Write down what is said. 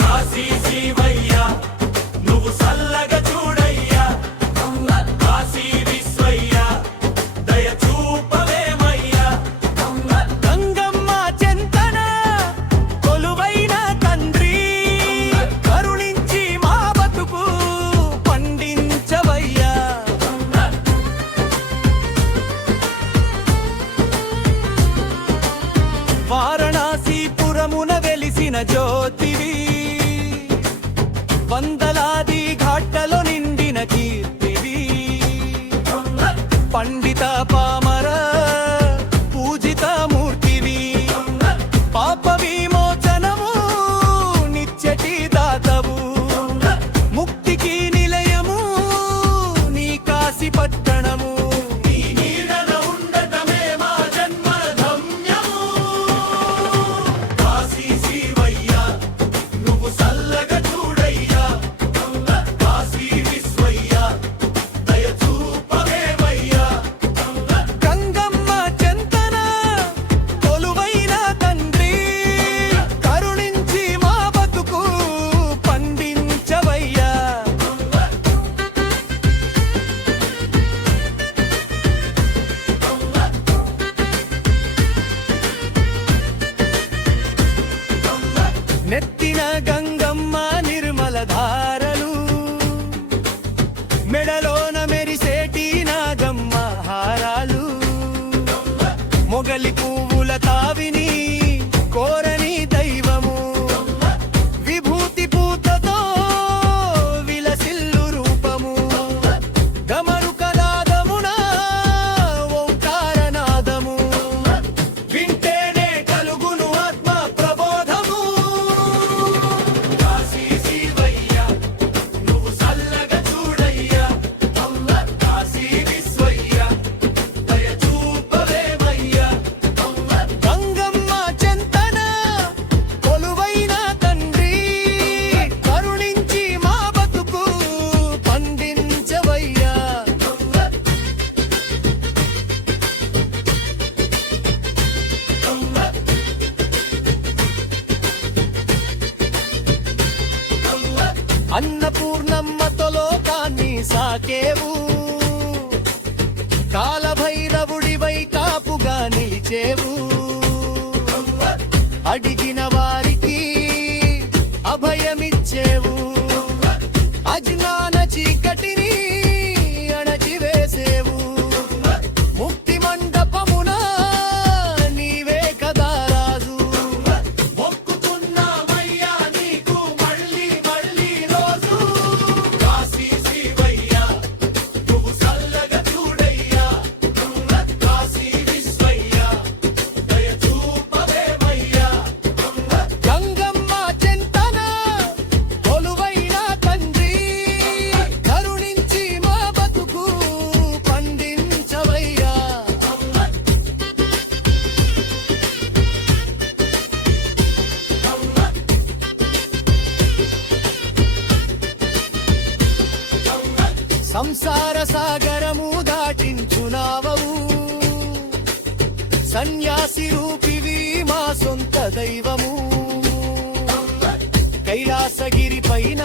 కాశీ శివయ్యా నువ్వు సల్లగా చూడయ్యా, కాశీ విశ్వయ్యా దయ చూపవేమయ్యా. గంగమ్మ చెంతన కొలువైన తండ్రి, కరుణించి మా బతుకు పండించవయ్యా. వారణాసీపురమున వెలిసిన జ్యోతివి, వందలాది ఘాట్లలో నిండిన కీర్తివి, పండిత పామర పూజిత మూర్తివి, పాప విమోచనము నిత్యటి దాతవు, ముక్తికి నిలయము నీ కాశీ పట్టణము. నీ నీడన ఉండటమే మా జన్మ ధన్యము. కాశీ శివయ్యా నువ్వు సల్లగా చూడయ్యా, కాశీ విశ్వయ్యా దయ చూపవేమయ్యా. గంగమ్మ చెంతన కొలువైన తండ్రి, కరుణించి మా బతుకు పండించవయ్యా. నెత్తిన గంగమ్మ నిర్మల ధారలు, మెడలోన మెరిసేటి నాగమ్మ హారాలు, మొగలి పువ్వుల తావిని కోరని దైవము, విభూతి పూతతో విలసిల్లు రూపము, గమరుకనాదమున ఓంకారనాదము, వింటేనే కలుగును ఆత్మ ప్రబోధము. కాశీ శివయ్యా నువ్వు సల్లగా చూడయ్యా, కాశీ విశ్వయ్యా దయ చూపవేమయ్యా. గంగమ్మ చెంతన కొలువైన తండ్రి, కరుణించి మా బతుకు పండించవయ్యా. అన్నపూర్ణమ్మతో లోకాన్ని సాకేవు, కాలభైరవుడివై కాపుగా నిలిచేవు, అడిగిన వారికి అభయమిచ్చేవు, అజ్ఞాన చీకటిని అణచివేసేవు, ముక్తి మండపమున నీవే కదా రాజు. మొక్కుతున్నామయ్యా నీకు మళ్ళీ మళ్ళీ రోజు. కాశీ శివయ్యా నువ్వు సల్లగా చూడయ్యా, కాశీ విశ్వయ్యా దయ చూపవేమయ్యా. గంగమ్మ చెంతన కొలువైన తండ్రి, కరుణించి మా బతుకు పండించవయ్యా. సంసార సాగరము దాటించునావవు, సన్యాసి రూపివి మా సొంత దైవము, కైలాసగిరి పైన